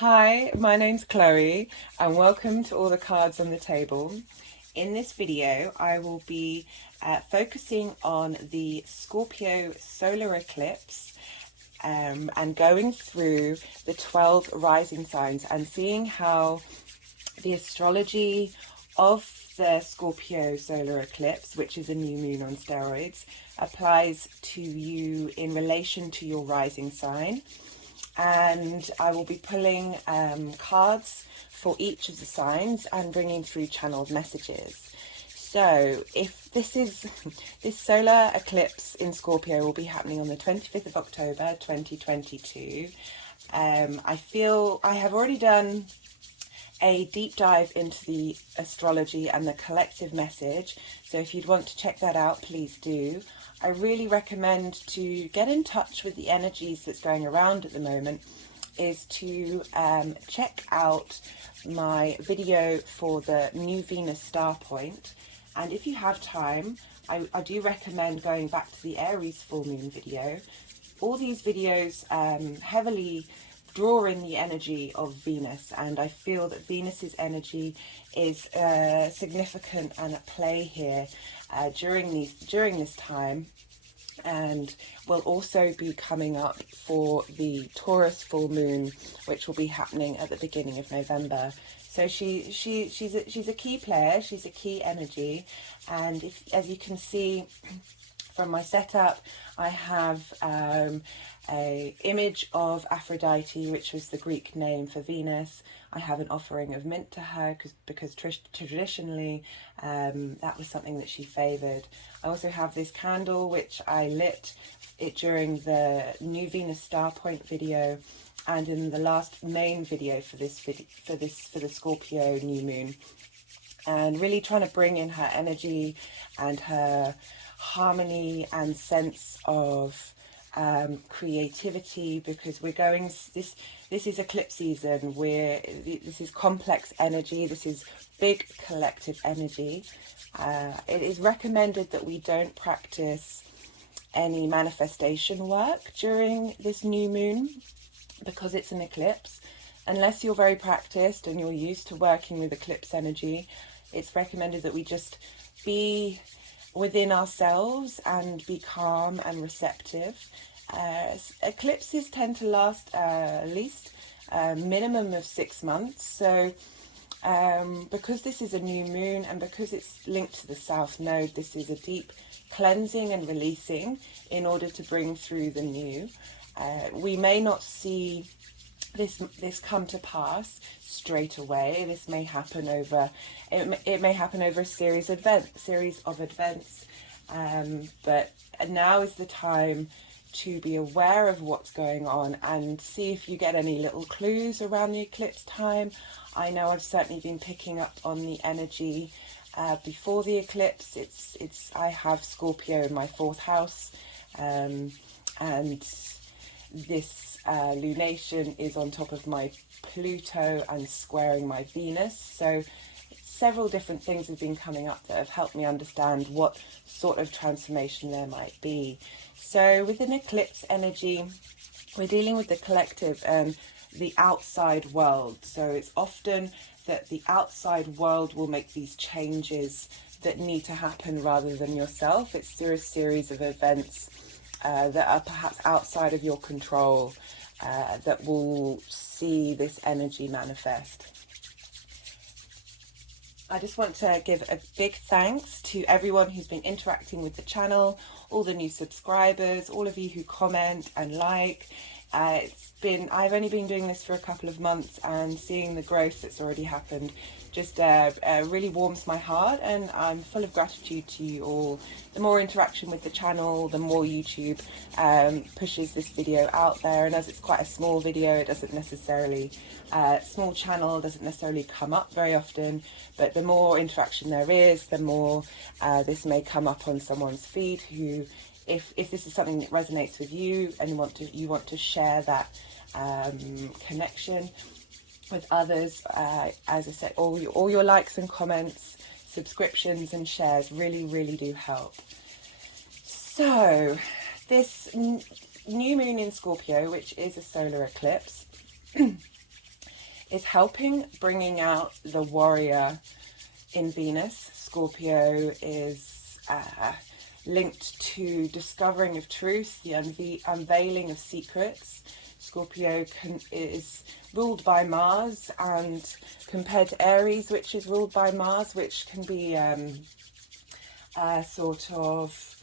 Hi, my name's Chloe and welcome to All the Cards on the Table. In this video I will be focusing on the Scorpio solar eclipse and going through the 12 rising signs and seeing how the astrology of the Scorpio solar eclipse, which is a new moon on steroids, applies to you in relation to your rising sign. And I will be pulling cards for each of the signs and bringing through channeled messages. So if this solar eclipse in Scorpio will be happening on the 25th of October 2022. I feel I have already done a deep dive into the astrology and the collective message, so if you'd want to check that out, please do. I really recommend to get in touch with the energies that's going around at the moment is to check out my video for the new Venus star point, and if you have time I do recommend going back to the Aries full moon video. All these videos heavily draw in the energy of Venus, and I feel that Venus's energy is significant and at play here during this time, and will also be coming up for the Taurus full moon, which will be happening at the beginning of November. So she's a key player, she's a key energy, and as you can see from my setup, I have a image of Aphrodite, which was the Greek name for Venus. I have an offering of mint to her because traditionally that was something that she favoured. I also have this candle which I lit it during the new Venus star point video and in the last main video for the Scorpio new moon, and really trying to bring in her energy and her harmony and sense of creativity, because we're going this is eclipse season, where this is complex energy, this is big collective energy. It is recommended that we don't practice any manifestation work during this new moon because it's an eclipse. Unless you're very practiced and you're used to working with eclipse energy, it's recommended that we just be within ourselves and be calm and receptive. Eclipses tend to last at least a minimum of 6 months, so because this is a new moon and because it's linked to the South Node, this is a deep cleansing and releasing in order to bring through the new. We may not see this come to pass straight away. This may happen over it may happen over a series of events, but now is the time to be aware of what's going on and see if you get any little clues around the eclipse time. I know I've certainly been picking up on the energy before the eclipse. I have Scorpio in my 4th house, and this lunation is on top of my Pluto and squaring my Venus, so several different things have been coming up that have helped me understand what sort of transformation there might be. So with an eclipse energy, we're dealing with the collective and the outside world. So it's often that the outside world will make these changes that need to happen rather than yourself. It's through a series of events that are perhaps outside of your control that will see this energy manifest. I just want to give a big thanks to everyone who's been interacting with the channel, all the new subscribers, all of you who comment and like. I've only been doing this for a couple of months, and seeing the growth that's already happened just really warms my heart, and I'm full of gratitude to you all. The more interaction with the channel, the more YouTube pushes this video out there, and as it's quite a small video, it doesn't necessarily small channel doesn't necessarily come up very often, but the more interaction there is, the more this may come up on someone's feed who, if this is something that resonates with you and you want to share that connection with others, as I said, all your likes and comments, subscriptions and shares really do help. So this new moon in Scorpio, which is a solar eclipse, is helping bringing out the warrior in Venus. Scorpio is linked to discovering of truth, the unveiling of secrets. Scorpio is ruled by Mars, and compared to Aries, which is ruled by Mars, which can be sort of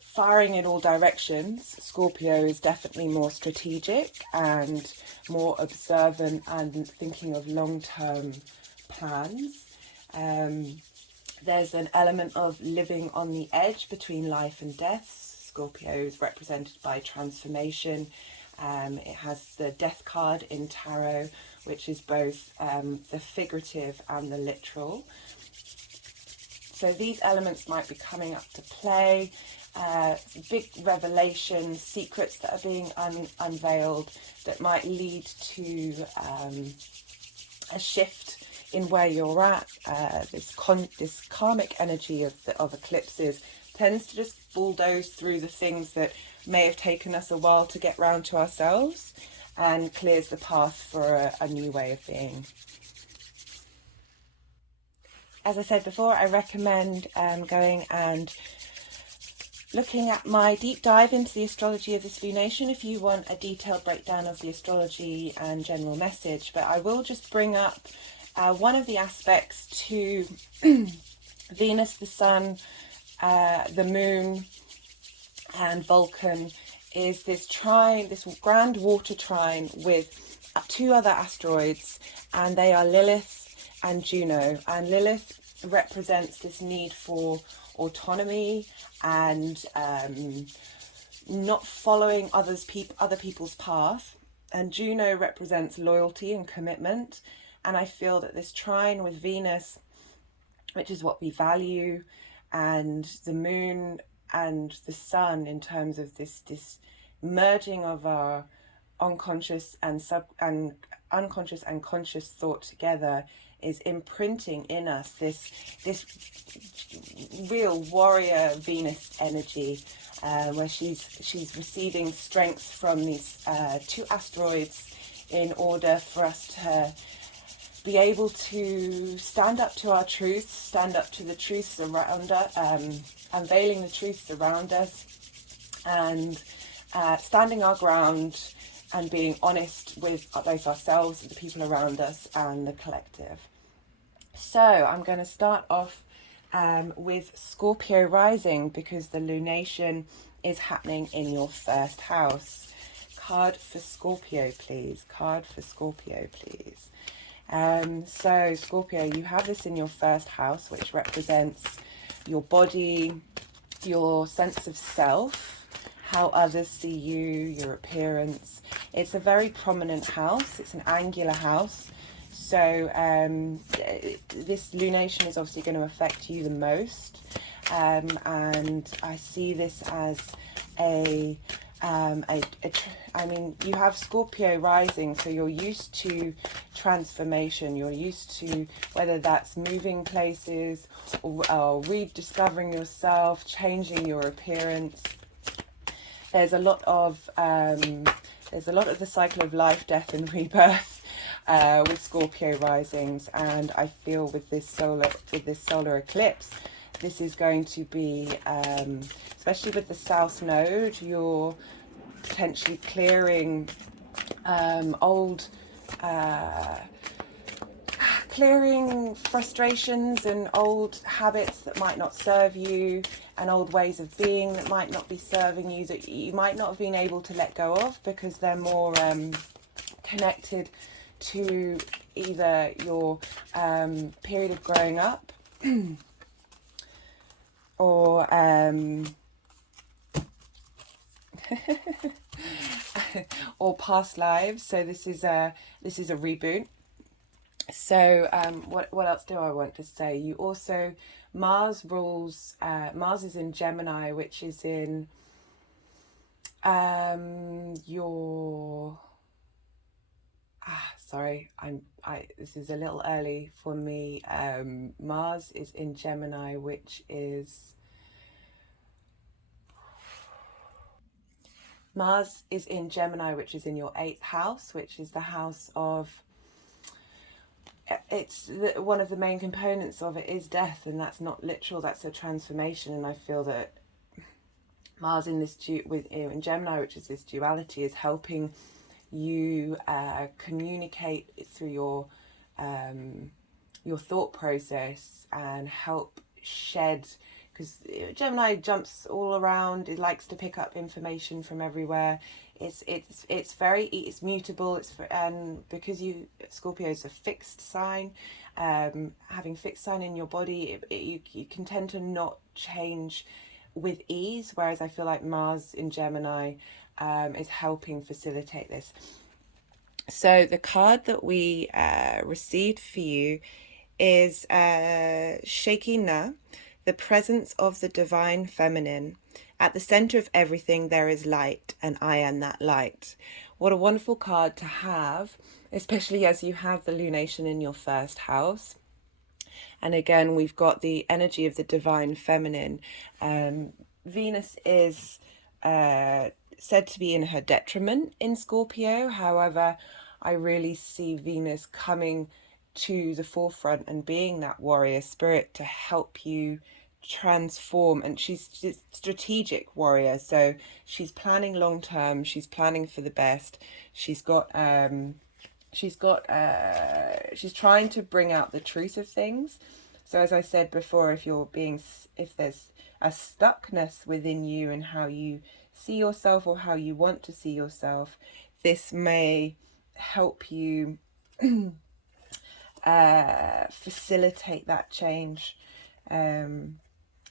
firing in all directions, Scorpio is definitely more strategic and more observant and thinking of long-term plans. There's an element of living on the edge between life and death. Scorpio is represented by transformation. It has the death card in tarot, which is both the figurative and the literal. So these elements might be coming up to play, big revelations, secrets that are being unveiled that might lead to a shift in where you're at. This karmic energy of eclipses tends to just bulldoze through the things that may have taken us a while to get round to ourselves and clears the path for a new way of being. As I said before, I recommend going and looking at my deep dive into the astrology of this lunation if you want a detailed breakdown of the astrology and general message. But I will just bring up one of the aspects to Venus, the Sun, the Moon, and Vulcan is this trine, this grand water trine with two other asteroids, and they are Lilith and Juno. And Lilith represents this need for autonomy and not following other people's path, and Juno represents loyalty and commitment. And I feel that this trine with Venus, which is what we value, and the Moon and the Sun in terms of this merging of our unconscious and unconscious and conscious thought together, is imprinting in us this real warrior Venus energy, where she's receiving strength from these two asteroids in order for us to be able to stand up to our truths, stand up to the truths around us, unveiling the truths around us, and standing our ground and being honest with both ourselves, the people around us, and the collective. So I'm going to start off with Scorpio rising, because the lunation is happening in your first house. Card for Scorpio, please. Card for Scorpio, please. So Scorpio, you have this in your first house, which represents your body, your sense of self, how others see you, your appearance. It's a very prominent house. It's an angular house. So this lunation is obviously going to affect you the most. And I see this as I mean, you have Scorpio rising, so you're used to transformation. You're used to, whether that's moving places or rediscovering yourself, changing your appearance. There's a lot of the cycle of life, death, and rebirth with Scorpio risings, and I feel with this solar eclipse, this is going to be, especially with the South Node, you're potentially clearing clearing frustrations and old habits that might not serve you, and old ways of being that might not be serving you, that you might not have been able to let go of because they're more connected to either your period of growing up or or past lives. So this is a reboot. So what else do I want to say? You also, Mars rules, Mars is in Gemini, which is in your sorry, this is a little early for me. Mars is in Gemini, which is Mars is in Gemini, which is in your 8th house, which is the house of, one of the main components of it is death, and that's not literal, that's a transformation. And I feel that Mars in this in Gemini, which is this duality, is helping you communicate through your thought process and help shed, because Gemini jumps all around. It likes to pick up information from everywhere. It's mutable. And because Scorpio is a fixed sign, having fixed sign in your body, you can tend to not change with ease. Whereas I feel like Mars in Gemini is helping facilitate this. So the card that we received for you is Shekinah, the presence of the divine feminine. At the center of everything there is light, and I am that light. What a wonderful card to have, especially as you have the lunation in your 1st house. And again, we've got the energy of the divine feminine. Venus is said to be in her detriment in Scorpio. However, I really see Venus coming to the forefront and being that warrior spirit to help you transform. And she's strategic warrior, so she's planning long term, she's planning for the best. She's trying to bring out the truth of things. So as I said before, if there's a stuckness within you and how you see yourself or how you want to see yourself, this may help you facilitate that change.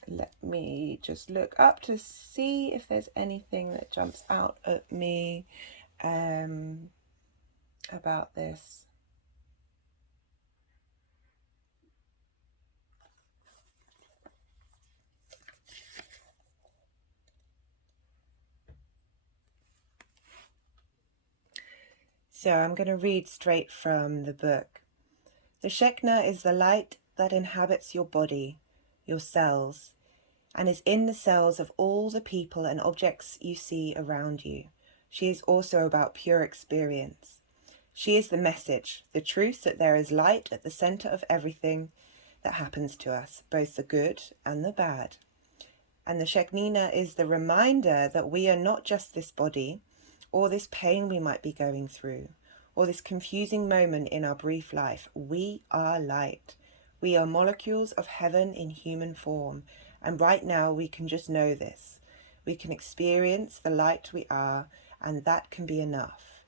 Let me just look up to see if there's anything that jumps out at me about this. So I'm going to read straight from the book. The Shekinah is the light that inhabits your body, your cells, and is in the cells of all the people and objects you see around you. She is also about pure experience. She is the message, the truth that there is light at the center of everything that happens to us, both the good and the bad. And the Shekinah is the reminder that we are not just this body, or this pain we might be going through, or this confusing moment in our brief life. We are light. We are molecules of heaven in human form. And right now we can just know this. We can experience the light we are, and that can be enough.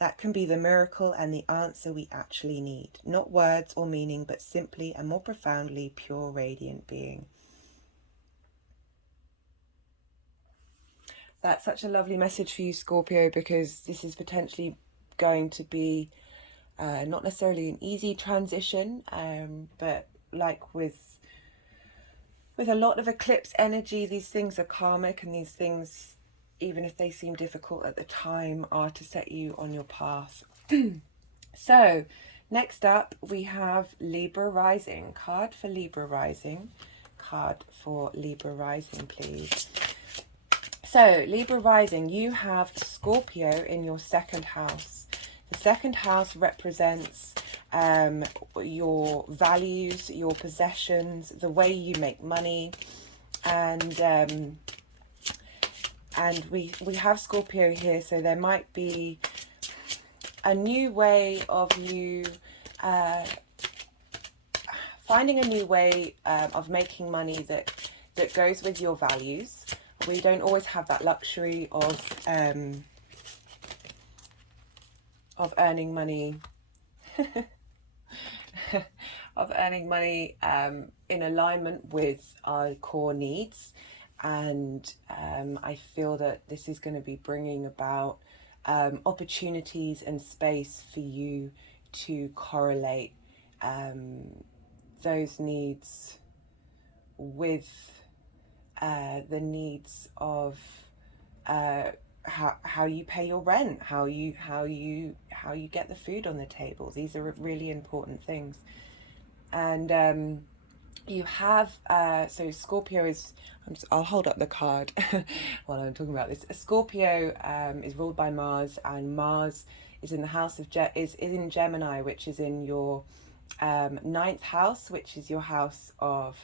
That can be the miracle and the answer we actually need. Not words or meaning, but simply and more profoundly pure, radiant being. That's such a lovely message for you, Scorpio, because this is potentially going to be not necessarily an easy transition, but like with a lot of eclipse energy, these things are karmic, and these things, even if they seem difficult at the time, are to set you on your path. So next up we have Libra rising. Card for Libra rising. Card for Libra rising, please. So Libra rising, you have Scorpio in your 2nd house. The 2nd house represents your values, your possessions, the way you make money, and we have Scorpio here, so there might be a new way of you finding a new way of making money that goes with your values. We don't always have that luxury of earning money in alignment with our core needs, and I feel that this is going to be bringing about opportunities and space for you to correlate those needs with the needs of how you pay your rent, how you get the food on the table. These are really important things. And you have, so Scorpio is, I'll hold up the card while I'm talking about this. Scorpio is ruled by Mars, and Mars is in the house of, is in Gemini, which is in your ninth house, which is your house of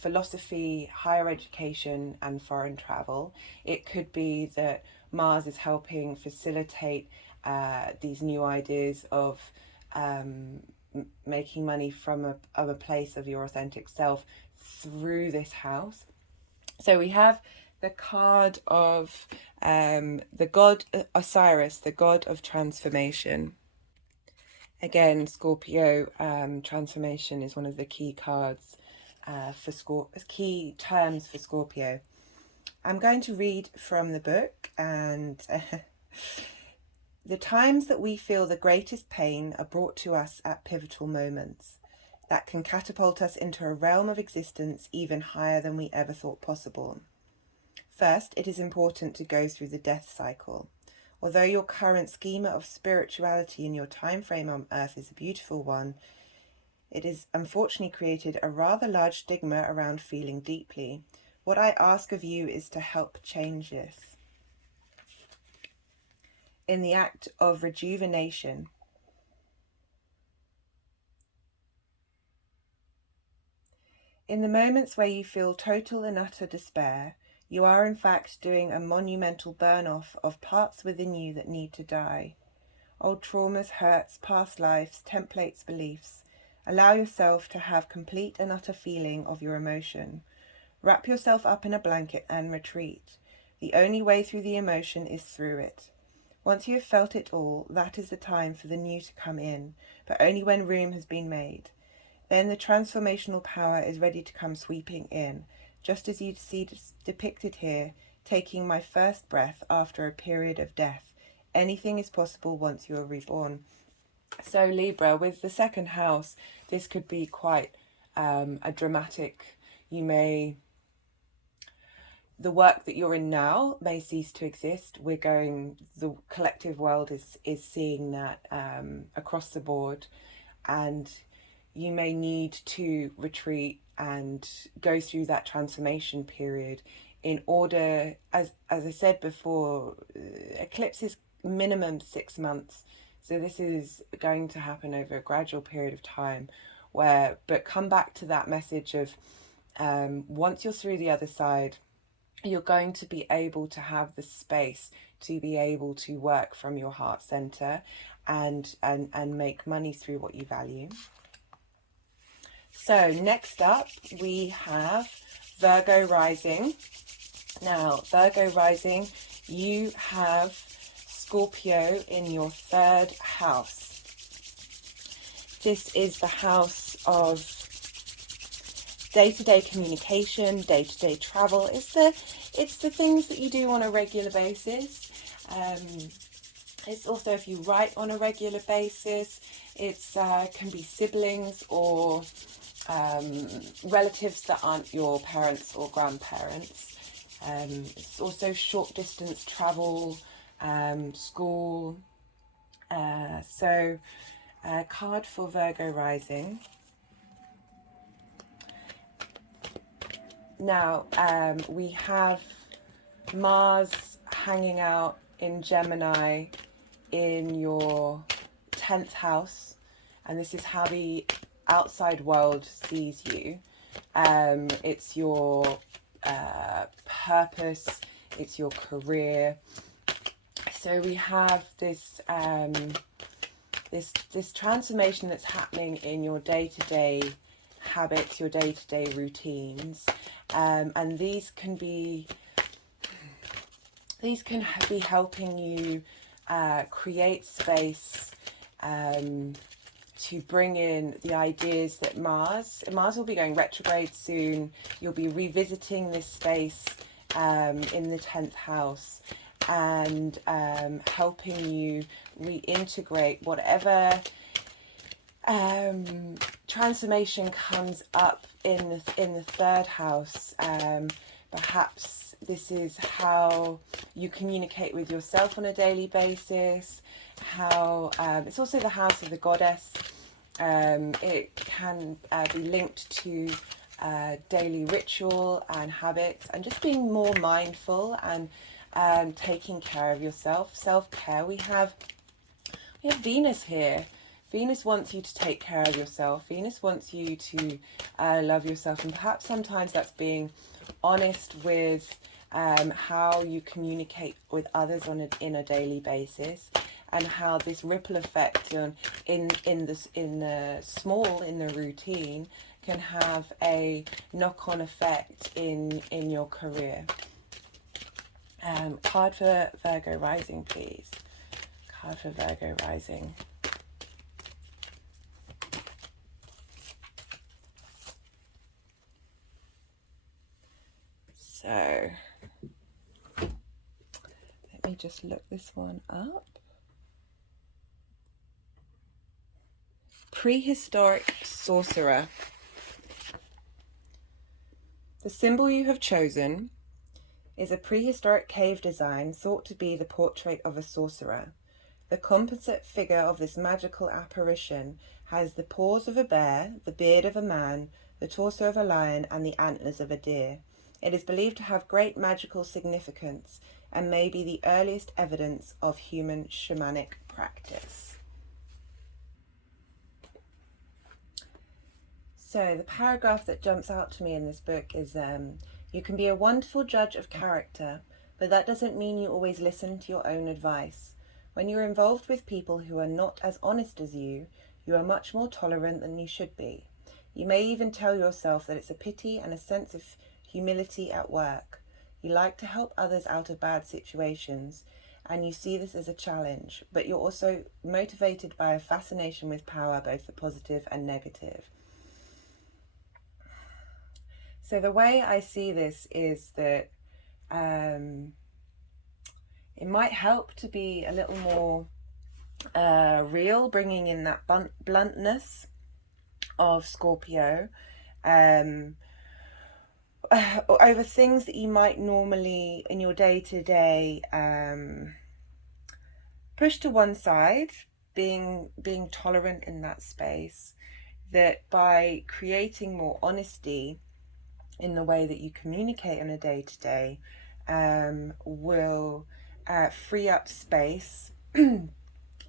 philosophy, higher education, and foreign travel. It could be that Mars is helping facilitate these new ideas of making money from a place of your authentic self through this house. So we have the card of the god Osiris, the god of transformation. Again, Scorpio, transformation is one of the key cards key terms for Scorpio. I'm going to read from the book, and the times that we feel the greatest pain are brought to us at pivotal moments that can catapult us into a realm of existence even higher than we ever thought possible. First, it is important to go through the death cycle. Although your current schema of spirituality in your time frame on Earth is a beautiful one, it has unfortunately created a rather large stigma around feeling deeply. What I ask of you is to help change this. In the act of rejuvenation, in the moments where you feel total and utter despair, you are in fact doing a monumental burn-off of parts within you that need to die. Old traumas, hurts, past lives, templates, beliefs. Allow yourself to have complete and utter feeling of your emotion. Wrap yourself up in a blanket and retreat. The only way through the emotion is through it. Once you have felt it all, that is the time for the new to come in, but only when room has been made. Then the transformational power is ready to come sweeping in, just as you see depicted here, taking my first breath after a period of death. Anything is possible once you are reborn. So Libra, with the second house, this could be quite a dramatic, the work that you're in now may cease to exist. The collective world is seeing that across the board, and you may need to retreat and go through that transformation period in order, as I said before, eclipse is minimum 6 months. So this is going to happen over a gradual period of time but come back to that message of once you're through the other side, you're going to be able to have the space to be able to work from your heart center and make money through what you value. So next up we have Virgo rising. Now, Virgo rising, you have Scorpio in your third house. This is the house of day-to-day communication, day-to-day travel. It's the things that you do on a regular basis. It's also if you write on a regular basis. It's can be siblings or relatives that aren't your parents or grandparents. It's also short distance travel, school. So card for Virgo rising. Now we have Mars hanging out in Gemini in your 10th house, and this is how the outside world sees you. It's your purpose, it's your career. So we have this this transformation that's happening in your day-to-day habits, your day-to-day routines, and these can be helping you create space to bring in the ideas that Mars will be going retrograde soon. You'll be revisiting this space in the 10th house and helping you reintegrate whatever transformation comes up in the third house. Perhaps this is how you communicate with yourself on a daily basis, how it's also the house of the goddess, It can be linked to daily ritual and habits, and just being more mindful and taking care of yourself. Self-care. We have Venus here. Venus wants you to take care of yourself. Venus wants you to love yourself, and perhaps sometimes that's being honest with how you communicate with others in a daily basis, and how this ripple effect in the routine can have a knock-on effect in your career. Card for Virgo rising, please. Card for Virgo rising. So let me just look this one up. Prehistoric sorcerer. The symbol you have chosen is a prehistoric cave design thought to be the portrait of a sorcerer. The composite figure of this magical apparition has the paws of a bear, the beard of a man, the torso of a lion, and the antlers of a deer. It is believed to have great magical significance and may be the earliest evidence of human shamanic practice. So the paragraph that jumps out to me in this book is, you can be a wonderful judge of character, but that doesn't mean you always listen to your own advice. When you're involved with people who are not as honest as you are much more tolerant than you should be. You may even tell yourself that it's a pity and a sense of humility at work. You like to help others out of bad situations, and you see this as a challenge, but you're also motivated by a fascination with power, both the positive and negative. So the way I see this is that it might help to be a little more real, bringing in that bluntness of Scorpio over things that you might normally in your day-to-day push to one side, being tolerant in that space, that by creating more honesty in the way that you communicate on a day-to-day will free up space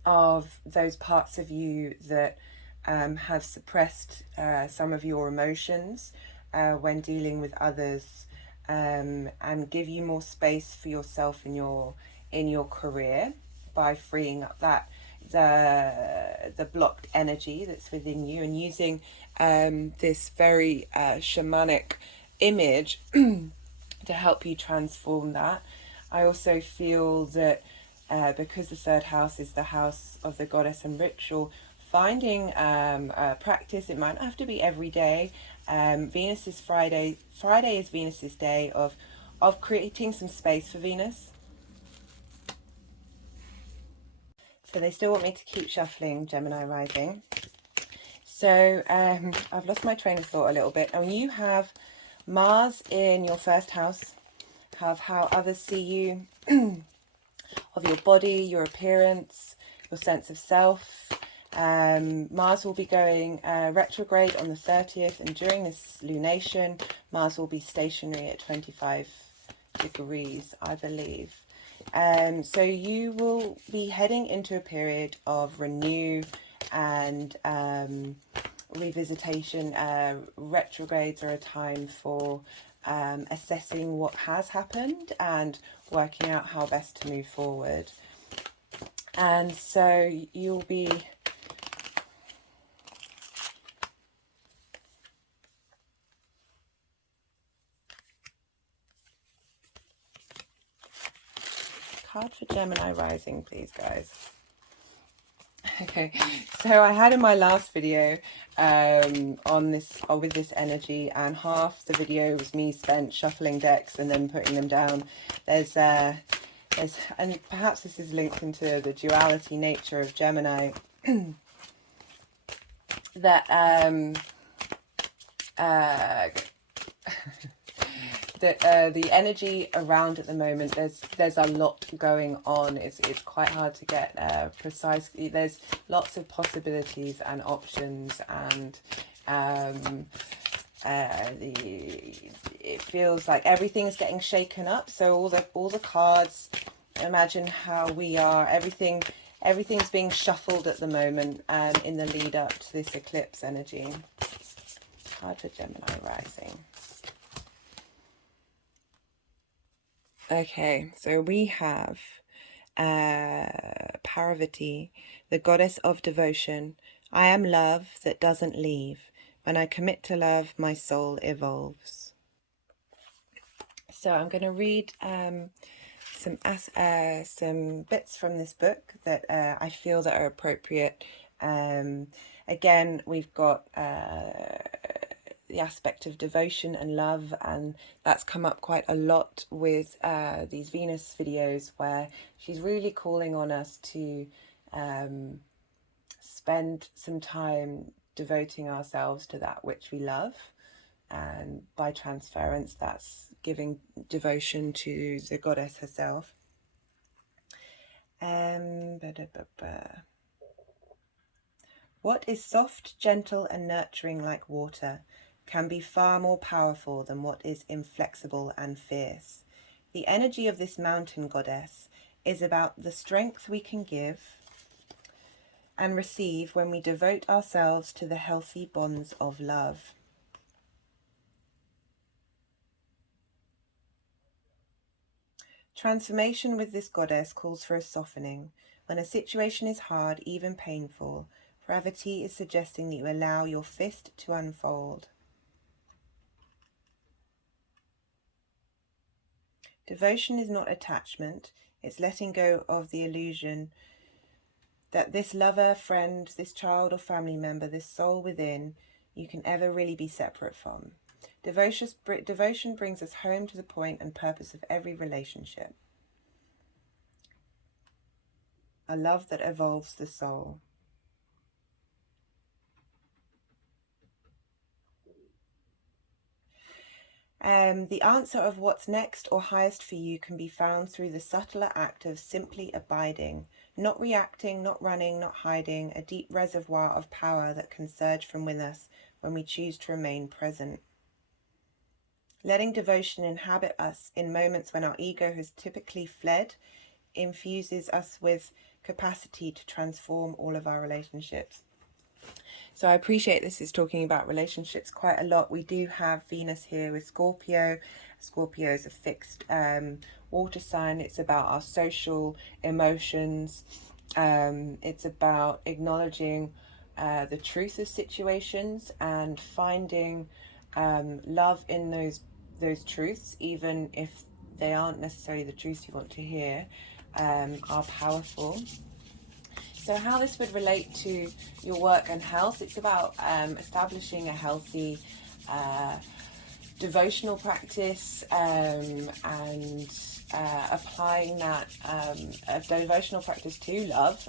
of those parts of you that have suppressed some of your emotions when dealing with others, and give you more space for yourself in your career by freeing up that the blocked energy that's within you, and using this very shamanic image to help you transform that. I also feel that because the third house is the house of the goddess and ritual, finding practice, it might not have to be every day. Venus is Friday is Venus's day of creating some space for Venus. So they still want me to keep shuffling, Gemini rising. So I've lost my train of thought a little bit. And you have Mars in your first house, have how others see you, of your body, your appearance, your sense of self. Mars will be going retrograde on the 30th, and during this lunation, Mars will be stationary at 25 degrees, I believe. So you will be heading into a period of renew and revisitation. Retrogrades are a time for assessing what has happened and working out how best to move forward. And so you'll be card for Gemini rising, please, guys. Okay, so I had in my last video on this with this energy, and half the video was me spent shuffling decks and then putting them down. There's and perhaps this is linked into the duality nature of Gemini, that the energy around at the moment, there's a lot going on. It's quite hard to get precise. There's lots of possibilities and options, and it feels like everything's getting shaken up. So all the cards, imagine how we are. Everything's being shuffled at the moment, in the lead up to this eclipse energy. Card for Gemini rising. Okay, so we have Parvati, the goddess of devotion. I am love that doesn't leave. When I commit to love, my soul evolves. So I'm going to read some bits from this book that I feel that are appropriate. Again, we've got the aspect of devotion and love, and that's come up quite a lot with these Venus videos, where she's really calling on us to spend some time devoting ourselves to that which we love, and by transference that's giving devotion to the goddess herself. What is soft, gentle and nurturing like water can be far more powerful than what is inflexible and fierce. The energy of this mountain goddess is about the strength we can give and receive when we devote ourselves to the healthy bonds of love. Transformation with this goddess calls for a softening. When a situation is hard, even painful, Parvati is suggesting that you allow your fist to unfold. Devotion is not attachment, it's letting go of the illusion that this lover, friend, this child or family member, this soul within, you can ever really be separate from. Devotion brings us home to the point and purpose of every relationship. A love that evolves the soul. The answer of what's next or highest for you can be found through the subtler act of simply abiding, not reacting, not running, not hiding, a deep reservoir of power that can surge from within us when we choose to remain present. Letting devotion inhabit us in moments when our ego has typically fled infuses us with capacity to transform all of our relationships. So I appreciate this is talking about relationships quite a lot. We do have Venus here with Scorpio. Scorpio is a fixed water sign. It's about our social emotions. It's about acknowledging the truth of situations and finding love in those truths, even if they aren't necessarily the truths you want to hear, are powerful. So how this would relate to your work and health, it's about establishing a healthy devotional practice, and applying that a devotional practice to love,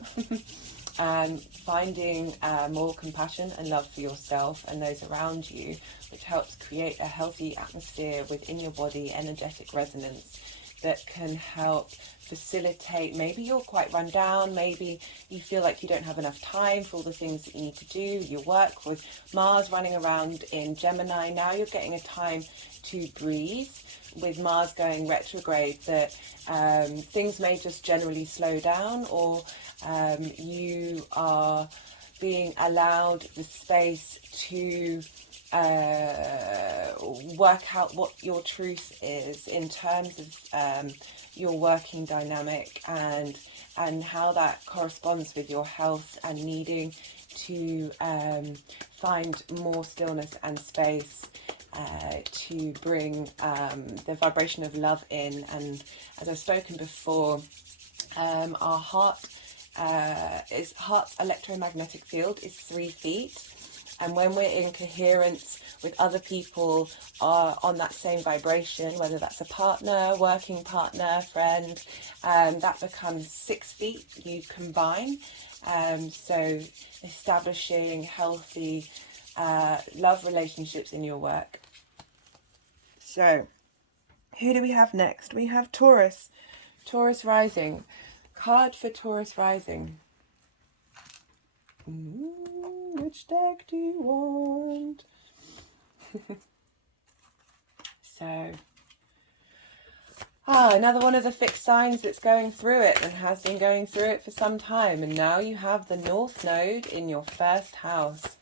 and finding more compassion and love for yourself and those around you, which helps create a healthy atmosphere within your body, energetic resonance that can help facilitate. Maybe you're quite run down, maybe you feel like you don't have enough time for all the things that you need to do, your work. With Mars running around in Gemini, now you're getting a time to breathe. With Mars going retrograde, that things may just generally slow down, or you are being allowed the space to work out what your truth is in terms of your working dynamic, and how that corresponds with your health, and needing to find more stillness and space to bring the vibration of love in. And as I've spoken before, our heart's electromagnetic field is 3 feet. And when we're in coherence with other people on that same vibration, whether that's a partner, working partner, friend, that becomes 6 feet. You combine. So establishing healthy love relationships in your work. So Who do we have next? We have Taurus. Taurus rising. Card for Taurus rising. Which deck do you want? So, another one of the fixed signs that's going through it and has been going through it for some time. And now you have the North Node in your first house.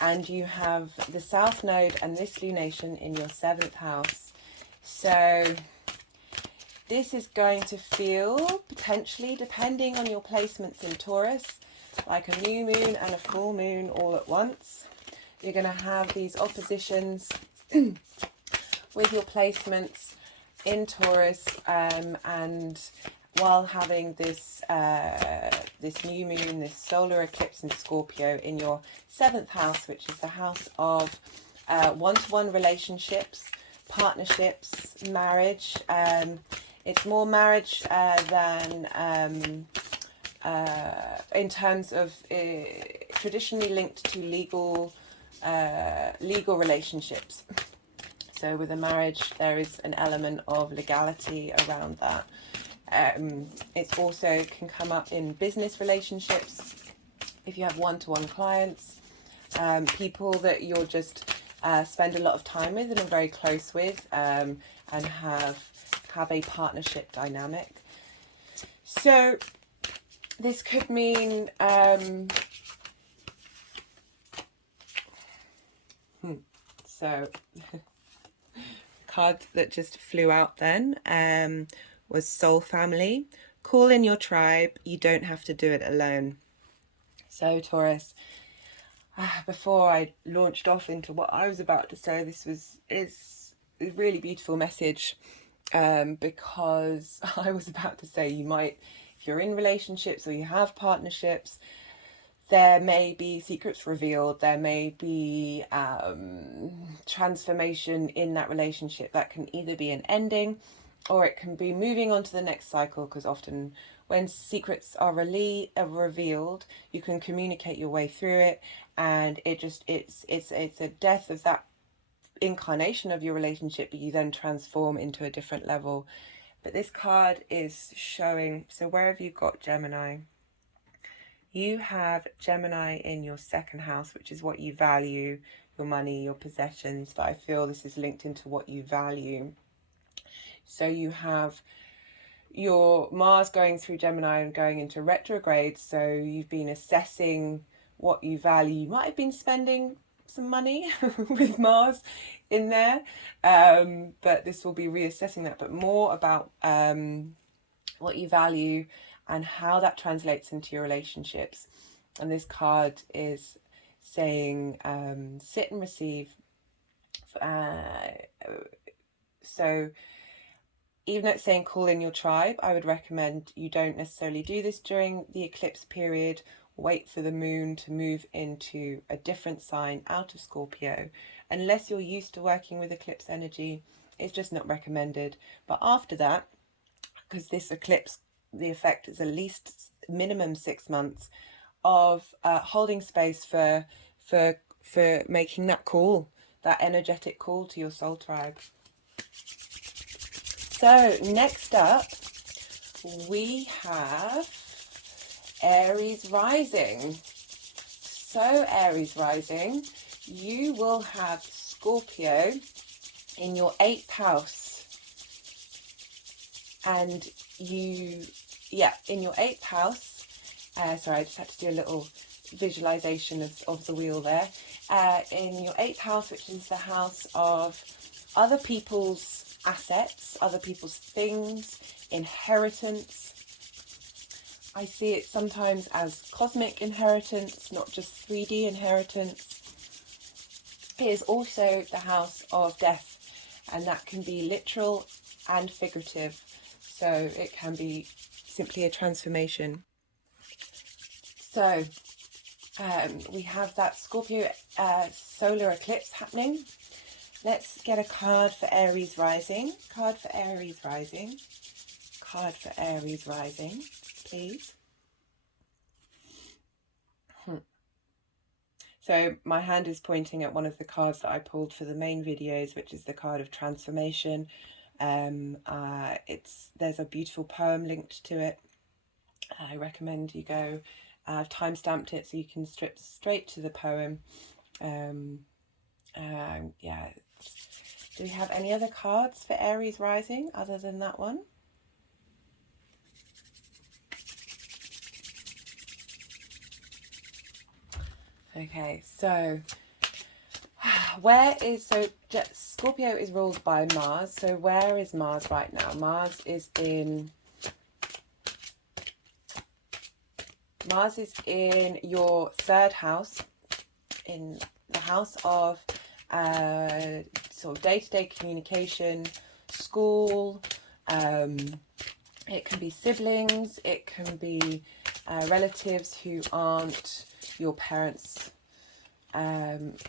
And you have the South Node and this lunation in your 7th house. So this is going to feel, potentially, depending on your placements in Taurus, like a new moon and a full moon all at once. You're going to have these oppositions with your placements in Taurus, and while having this this new moon, this solar eclipse in Scorpio in your 7th house, which is the house of one-to-one relationships, partnerships, marriage. It's more marriage than in terms of traditionally linked to legal relationships. So with a marriage, there is an element of legality around that. It also can come up in business relationships. If you have one-to-one clients, people that you're just spend a lot of time with and are very close with, and have a partnership dynamic. So this could mean card that just flew out then was Soul Family. Call in your tribe. You don't have to do it alone. So Taurus, before I launched off into what I was about to say, this is a really beautiful message, because I was about to say, you might, if you're in relationships or you have partnerships, there may be secrets revealed, there may be transformation in that relationship that can either be an ending or it can be moving on to the next cycle, because often when secrets are revealed, you can communicate your way through it, and it's a death of that incarnation of your relationship, but you then transform into a different level. But this card is showing, so where have you got Gemini? You have Gemini in your 2nd house, which is what you value, your money, your possessions, but I feel this is linked into what you value. So you have your Mars going through Gemini and going into retrograde, so you've been assessing what you value. You might have been spending some money with Mars in there, but this will be reassessing that, but more about what you value and how that translates into your relationships. And this card is saying sit and receive. So even though it's saying call in your tribe, I would recommend you don't necessarily do this during the eclipse period. Wait for the moon to move into a different sign out of Scorpio. Unless you're used to working with eclipse energy, it's just not recommended. But after that, because this eclipse, the effect is at least minimum 6 months of holding space for making that call, that energetic call to your soul tribe. So next up, we have Aries rising. So Aries rising, you will have Scorpio in your 8th house, and in your 8th house, sorry, I just had to do a little visualization of the wheel there. In your 8th house, which is the house of other people's assets, other people's things, inheritance. I see it sometimes as cosmic inheritance, not just 3D inheritance. It is also the house of death, and that can be literal and figurative. So it can be simply a transformation. So we have that Scorpio solar eclipse happening. Let's get a card for Aries rising. Card for Aries rising. Card for Aries rising, please. So my hand is pointing at one of the cards that I pulled for the main videos, which is the card of transformation. There's a beautiful poem linked to it. I recommend you go. I've time-stamped it so you can strip straight to the poem. Yeah. Do we have any other cards for Aries rising other than that one? Okay, so Scorpio is ruled by Mars. So where is Mars right now? Mars is in your third house, in the house of sort of day-to-day communication, school. It can be siblings, it can be relatives who aren't your parents, and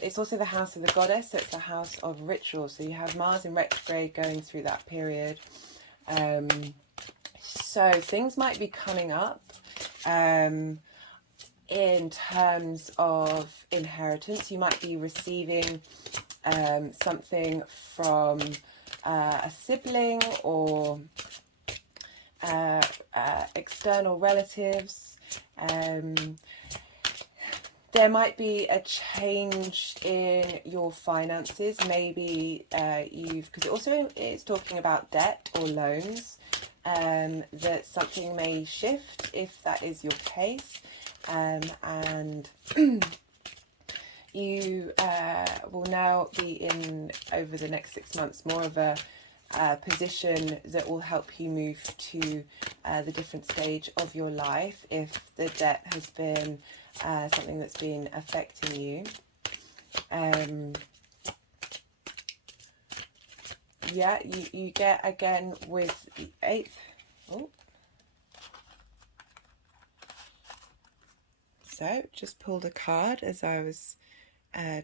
it's also the house of the goddess, so it's the house of ritual. So you have Mars in retrograde going through that period. So things might be coming up in terms of inheritance. You might be receiving something from a sibling or external relatives. There might be a change in your finances. Maybe because it also is talking about debt or loans, that something may shift if that is your case, and you will now be in, over the next 6 months, more of a position that will help you move to the different stage of your life if the debt has been something that's been affecting you. You get, again, with the 8th. Oh. So, just pulled a card as I was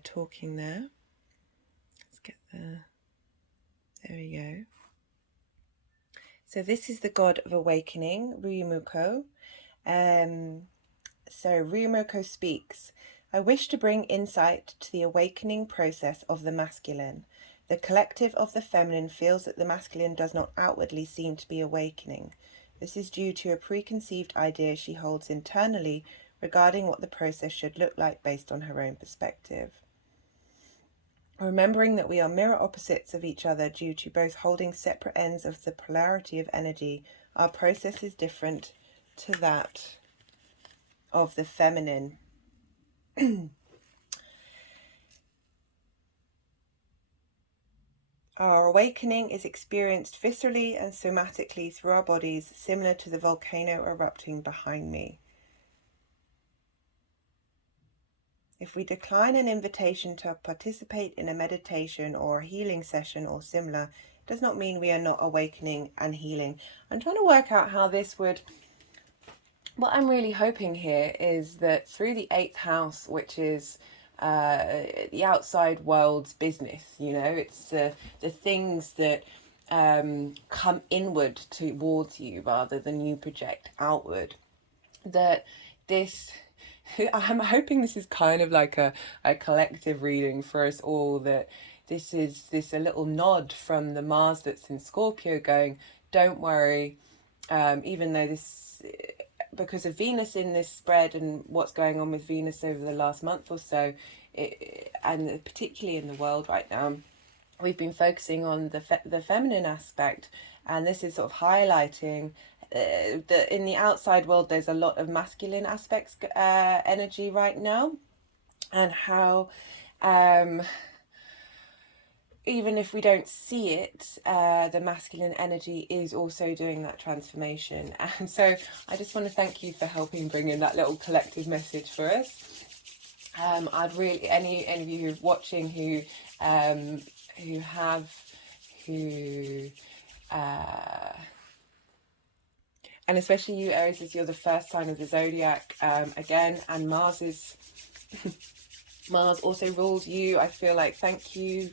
talking there. Let's get there we go. So this is the god of awakening, Ryumoko. So Ryumoko speaks. I wish to bring insight to the awakening process of the masculine. The collective of the feminine feels that the masculine does not outwardly seem to be awakening. This is due to a preconceived idea she holds internally regarding what the process should look like based on her own perspective. Remembering that we are mirror opposites of each other due to both holding separate ends of the polarity of energy, our process is different to that of the feminine. Our awakening is experienced viscerally and somatically through our bodies, similar to the volcano erupting behind me. If we decline an invitation to participate in a meditation or a healing session or similar, it does not mean we are not awakening and healing. I'm trying to work out how this would... What I'm really hoping here is that through the 8th house, which is the outside world's business, you know, it's the things that come inward towards you rather than you project outward, that this... I'm hoping this is kind of like a collective reading for us all, that this is a little nod from the Mars that's in Scorpio going, don't worry, even though this, because of Venus in this spread and what's going on with Venus over the last month or so, and particularly in the world right now, we've been focusing on the feminine aspect, and this is sort of highlighting that in the outside world there's a lot of masculine aspects, energy right now, and how even if we don't see it, the masculine energy is also doing that transformation. And so I just want to thank you for helping bring in that little collective message for us. I'd really, any of you who are watching who and especially you, Aries, as you're the first sign of the zodiac, again, and Mars is Mars also rules you. I feel like, thank you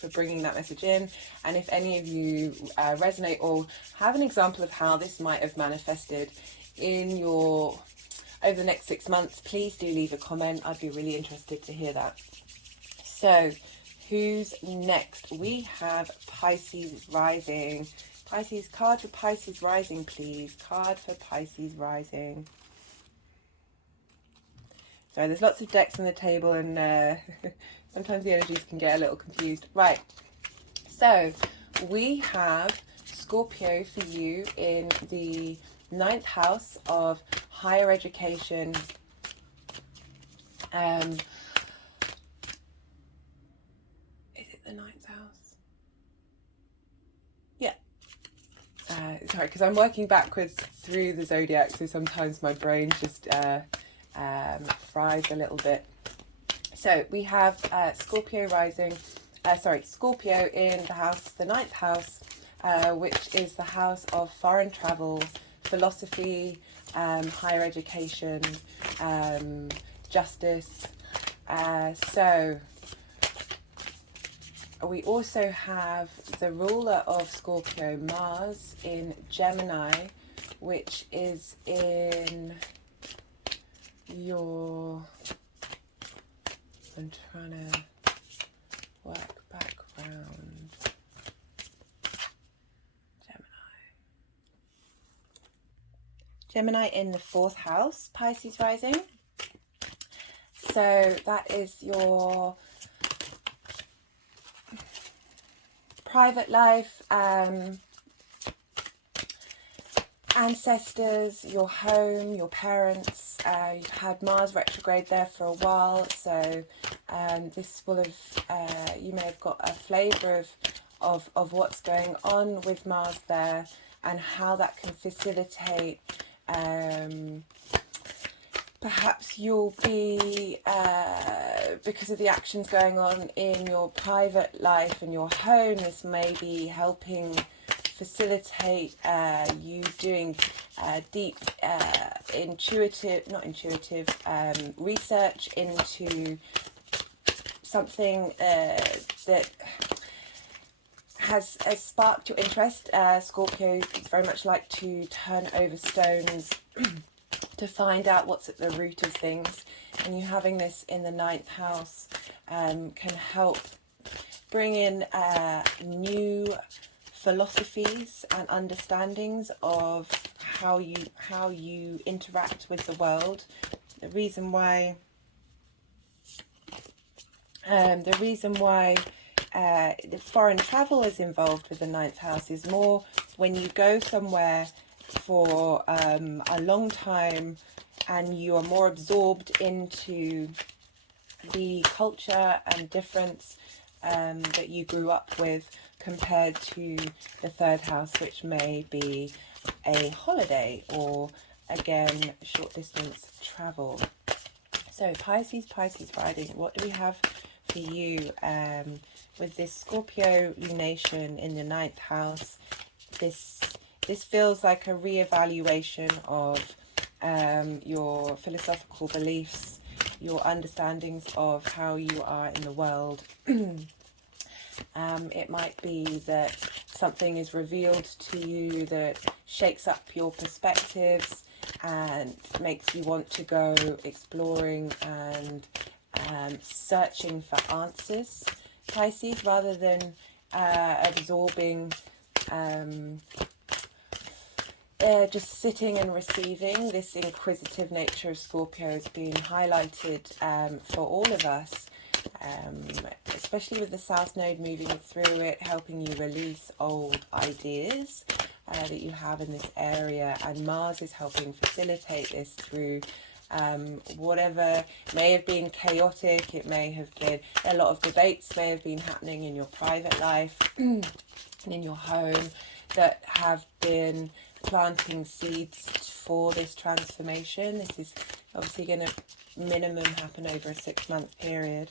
for bringing that message in. And if any of you resonate or have an example of how this might have manifested in your over the next 6 months, please do leave a comment. I'd be really interested to hear that. So who's next? We have Pisces rising. Pisces, card for Pisces rising, please. Card for Pisces rising. So there's lots of decks on the table, and sometimes the energies can get a little confused. Right, so we have Scorpio for you in the 9th house of higher education. Is it the 9th house? Yeah. Sorry, because I'm working backwards through the zodiac, so sometimes my brain just fries a little bit. So we have Scorpio rising, Scorpio in the house, the 9th house, which is the house of foreign travel, philosophy, higher education, justice. So we also have the ruler of Scorpio, Mars, in Gemini, which is in your... I'm trying to work background. Gemini in the 4th house, Pisces rising. So that is your private life, ancestors, your home, your parents. You've had Mars retrograde there for a while, so this will have, you may have got a flavour of what's going on with Mars there, and how that can facilitate, perhaps you'll be, because of the actions going on in your private life and your home, this may be helping facilitate you doing deep research into something that has sparked your interest. Scorpio very much like to turn over stones to find out what's at the root of things, and you having this in the 9th house can help bring in new philosophies and understandings of how you interact with the world. The reason why the foreign travel is involved with the 9th house is more when you go somewhere for a long time and you are more absorbed into the culture and difference that you grew up with, compared to the 3rd house, which may be a holiday or again short distance travel. So Pisces riding, what do we have for you with this Scorpio lunation in the 9th house? This feels like a re-evaluation of your philosophical beliefs, your understandings of how you are in the world. It might be that something is revealed to you that shakes up your perspectives and makes you want to go exploring and searching for answers, Pisces, rather than absorbing, just sitting and receiving. This inquisitive nature of Scorpio is being highlighted for all of us, especially with the South Node moving through it, helping you release old ideas that you have in this area, and Mars is helping facilitate this through whatever may have been chaotic. It may have been a lot of debates may have been happening in your private life and in your home that have been planting seeds for this transformation. This is obviously going to minimum happen over a 6-month period.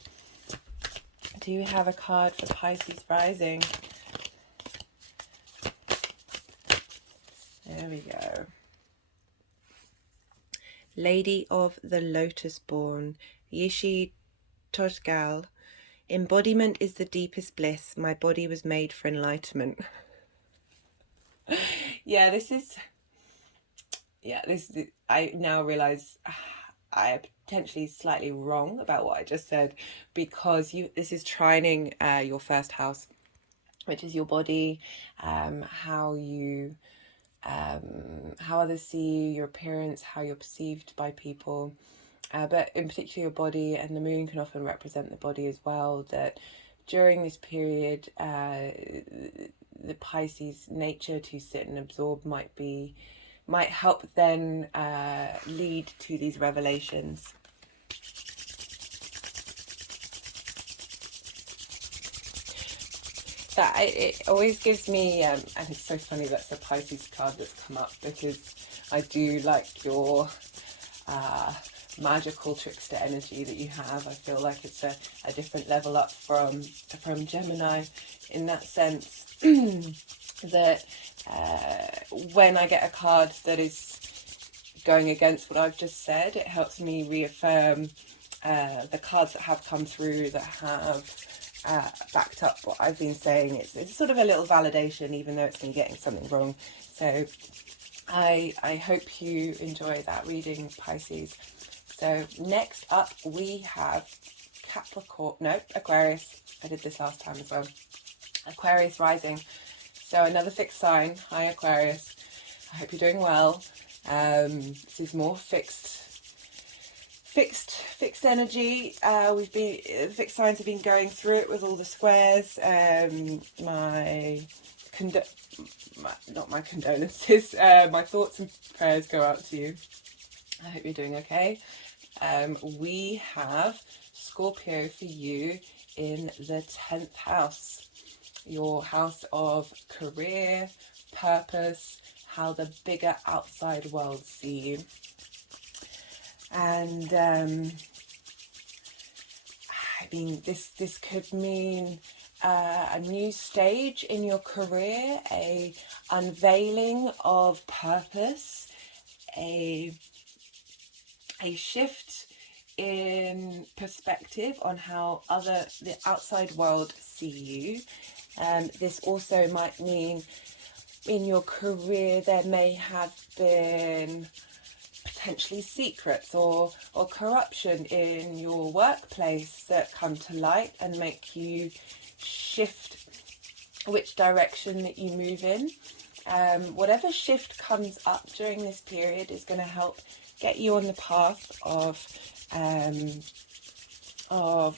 Do you have a card for Pisces rising? There we go. Lady of the Lotus born, Yishi Tojgal. Embodiment is the deepest bliss. My body was made for enlightenment. Yeah, this is yeah, I now realize I am potentially slightly wrong about what I just said, because this is trining your first house, which is your body, how others see you, your appearance, how you're perceived by people, but in particular your body. And the moon can often represent the body as well, that during this period the Pisces nature to sit and absorb might help then lead to these revelations. That it always gives me, and it's so funny that's the Pisces card that's come up, because I do like your magical trickster energy that you have. I feel like it's a different level up from Gemini, in that sense. That when I get a card that is going against what I've just said, it helps me reaffirm the cards that have come through that have backed up what I've been saying. It's sort of a little validation, even though it's been getting something wrong. So I hope you enjoy that reading, Pisces. So next up we have Aquarius. I did this last time as well. Aquarius rising. So another fixed sign. Hi Aquarius. I hope you're doing well. This is more fixed energy. Fixed signs have been going through it with all the squares. Not my condolences. My thoughts and prayers go out to you. I hope you're doing okay. We have Scorpio for you in the 10th house, your house of career, purpose, how the bigger outside world see you. And I mean, this could mean a new stage in your career, a unveiling of purpose, a shift in perspective on how the outside world see you. This also might mean in your career there may have been potentially secrets or corruption in your workplace that come to light and make you shift which direction that you move in. Whatever shift comes up during this period is going to help get you on the path of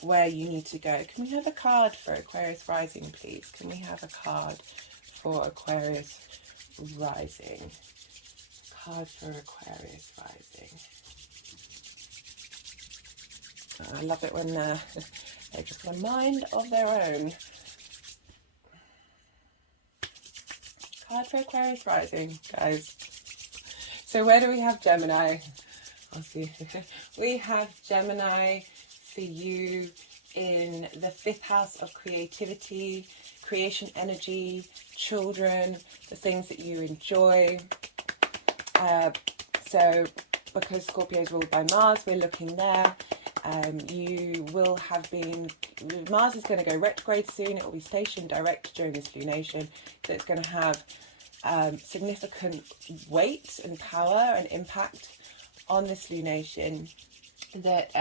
where you need to go. Can we have a card for Aquarius rising, please? Can we have a card for Aquarius rising? Card for Aquarius rising. I love it when they've just got a mind of their own. Card for Aquarius rising, guys. So where do we have Gemini? I'll see. We have Gemini for you in the 5th house of creativity, creation energy, children, the things that you enjoy. So because Scorpio is ruled by Mars, we're looking there. You will have been, Mars is going to go retrograde soon. It will be stationed direct during this lunation. So it's going to have significant weight and power and impact on this lunation, that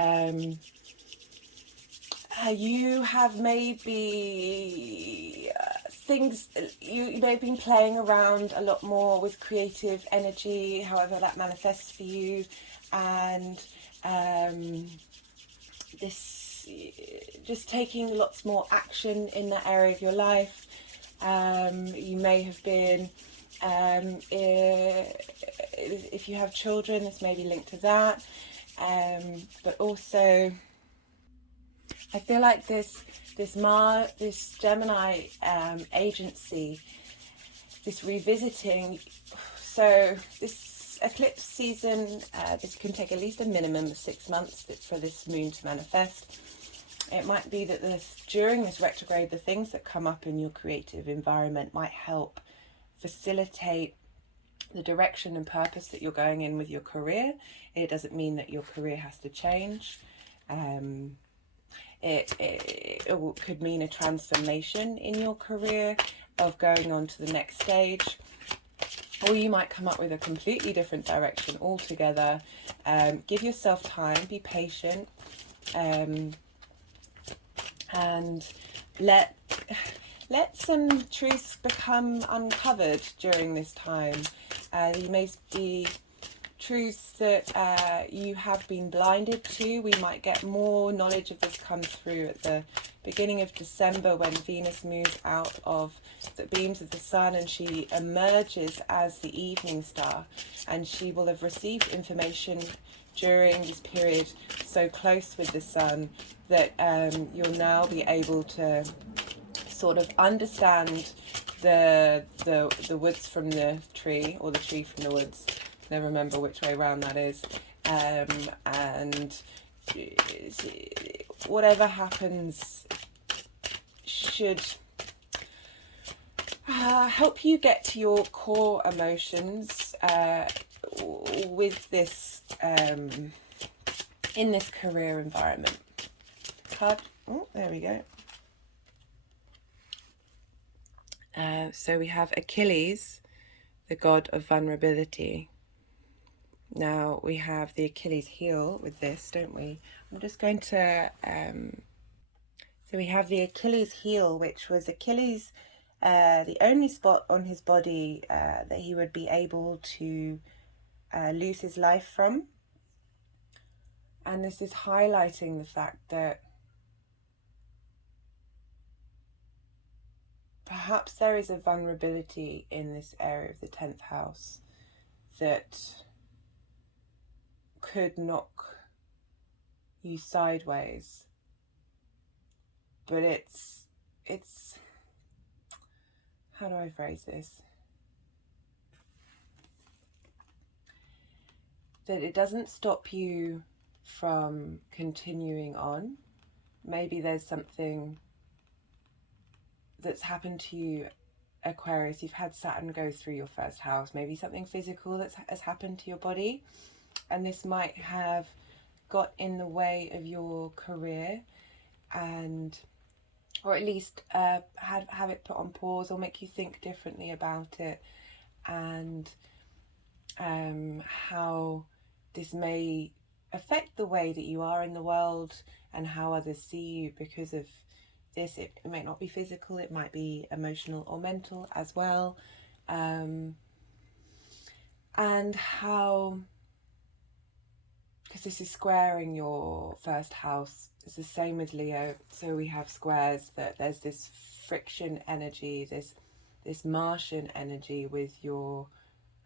you have maybe things, you may have been playing around a lot more with creative energy, however that manifests for you, and this just taking lots more action in that area of your life. You may have been, if you have children, this may be linked to that, but also I feel like this Gemini agency, this revisiting. So this eclipse season, this can take at least a minimum of 6 months for this moon to manifest. It might be that during this retrograde, the things that come up in your creative environment might help facilitate the direction and purpose that you're going in with your career. It doesn't mean that your career has to change. It could mean a transformation in your career of going on to the next stage. or you might come up with a completely different direction altogether. Give yourself time, be patient, and let some truths become uncovered during this time. You may be truths that you have been blinded to. We might get more knowledge of this comes through at the beginning of December, when Venus moves out of the beams of the sun and she emerges as the evening star, and she will have received information during this period so close with the sun that you'll now be able to sort of understand the woods from the tree, or the tree from the woods. Never remember which way around that is. And whatever happens should help you get to your core emotions with this in this career environment. Card. Oh, there we go. So we have Achilles, the god of vulnerability. Now we have the Achilles heel with this, don't we? I'm just going to... so we have the Achilles heel, which was Achilles, the only spot on his body that he would be able to lose his life from. And this is highlighting the fact that perhaps there is a vulnerability in this area of the 10th house that could knock you sideways. But it's how do I phrase this? That it doesn't stop you from continuing on. Maybe there's something that's happened to you, Aquarius. You've had Saturn go through your first house. Maybe something physical has happened to your body, and this might have got in the way of your career, and or at least have it put on pause, or make you think differently about it, and how this may affect the way that you are in the world and how others see you because of this. It might not be physical, it might be emotional or mental as well. And how, because this is squaring your first house, it's the same with Leo. So we have squares, that there's this friction energy, this Martian energy with your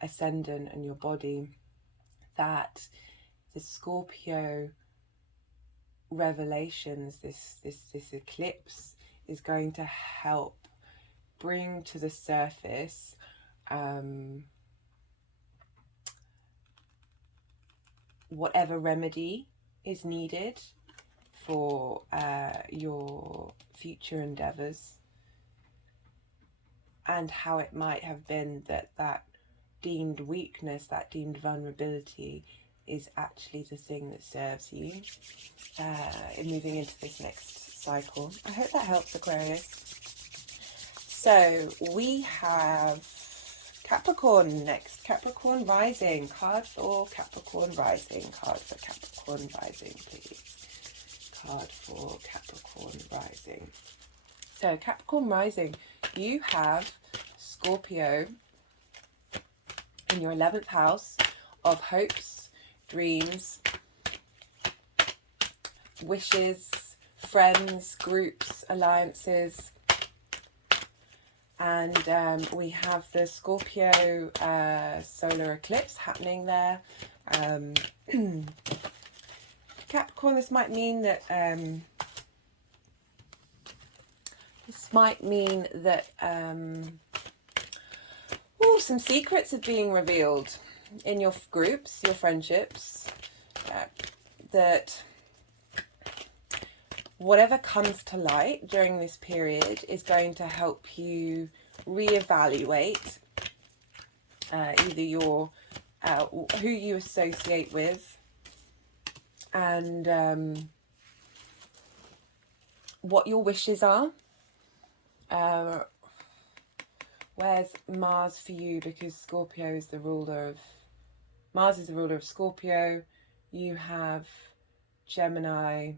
Ascendant and your body, that the Scorpio revelations, this eclipse, is going to help bring to the surface whatever remedy is needed for your future endeavors, and how it might have been that deemed weakness, that deemed vulnerability, is actually the thing that serves you in moving into this next cycle. I hope that helps, Aquarius. So we have Capricorn next. Capricorn rising. Card for Capricorn rising. Card for Capricorn rising, please. Card for Capricorn rising. So Capricorn rising, you have Scorpio in your 11th house of hopes, dreams, wishes, friends, groups, alliances. And we have the Scorpio solar eclipse happening there. Capricorn, this might mean that some secrets are being revealed in your groups, your friendships, that whatever comes to light during this period is going to help you reevaluate either your who you associate with, and what your wishes are, Where's Mars for you? Because Scorpio is the ruler of... Mars is the ruler of Scorpio. You have Gemini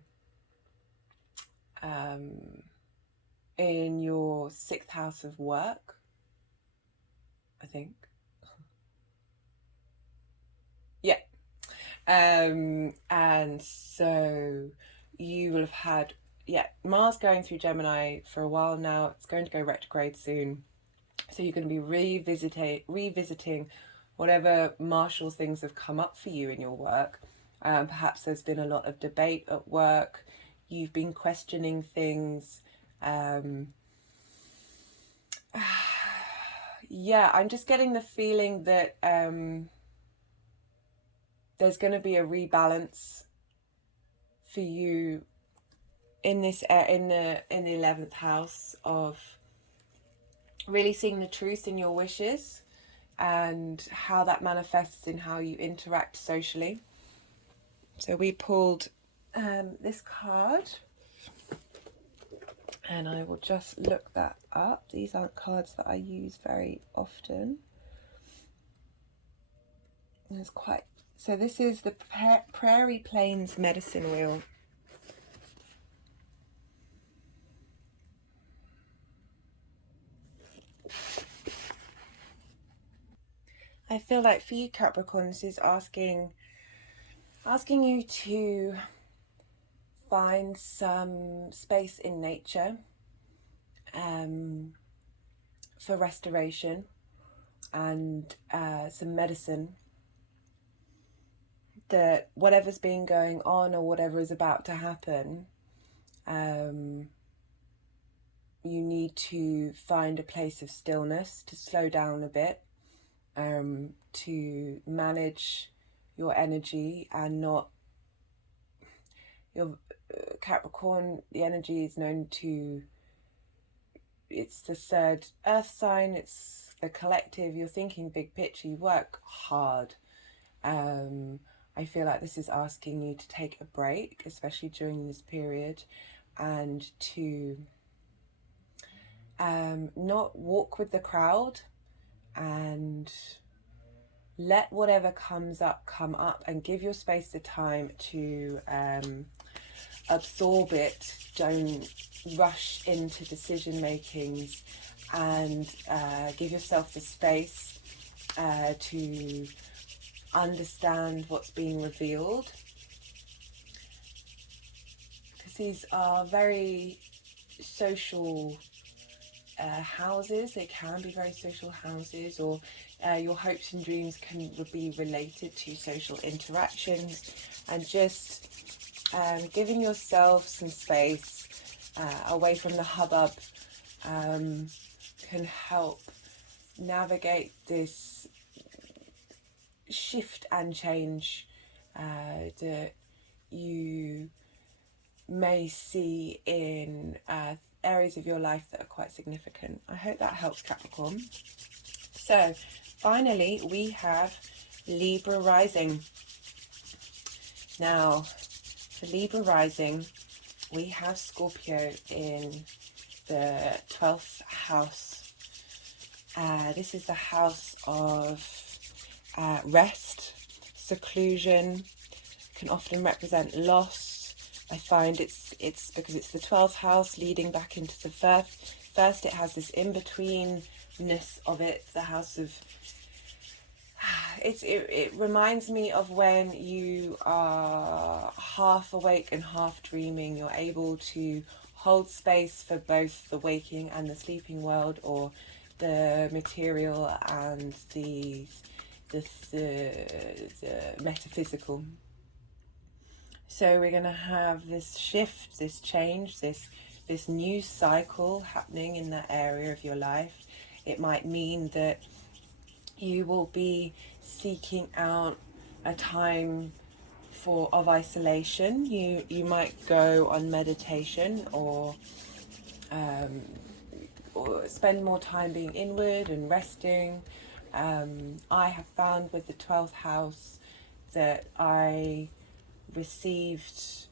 in your 6th house of work, I think. Yeah. And so you will have had, Mars going through Gemini for a while now. It's going to go retrograde soon. So you're going to be revisiting whatever martial things have come up for you in your work. Perhaps there's been a lot of debate at work. You've been questioning things. Yeah, I'm just getting the feeling that there's going to be a rebalance for you in this in the 11th house of really seeing the truth in your wishes and how that manifests in how you interact socially. So we pulled this card, and I will just look that up. These aren't cards that I use very often. There's quite... So this is the Prairie Plains Medicine Wheel. I feel like for you, Capricorn, this is asking you to find some space in nature for restoration and some medicine. That whatever's been going on or whatever is about to happen, you need to find a place of stillness, to slow down a bit, to manage your energy and not... Your Capricorn, the energy is known to... It's the 3rd earth sign, it's the collective, you're thinking big picture, you work hard. I feel like this is asking you to take a break, especially during this period, and to not walk with the crowd and let whatever comes up come up, and give your space the time to absorb it. Don't rush into decision makings, and give yourself the space to understand what's being revealed, because these are very social houses. They can be very social houses, or your hopes and dreams can be related to social interactions, and just giving yourself some space away from the hubbub can help navigate this shift and change that you may see in areas of your life that are quite significant. I hope that helps, Capricorn. So finally we have Libra rising. Now for Libra rising, we have Scorpio in the 12th house. This is the house of rest, seclusion, can often represent loss. I find it's because it's the 12th house leading back into the first. It has this in-betweenness of it, the house of... It reminds me of when you are half awake and half dreaming. You're able to hold space for both the waking and the sleeping world, or the material and the metaphysical. So we're going to have this shift, this change, this new cycle happening in that area of your life. It might mean that you will be seeking out a time of isolation. You might go on meditation, or spend more time being inward and resting. I have found with the 12th house that I received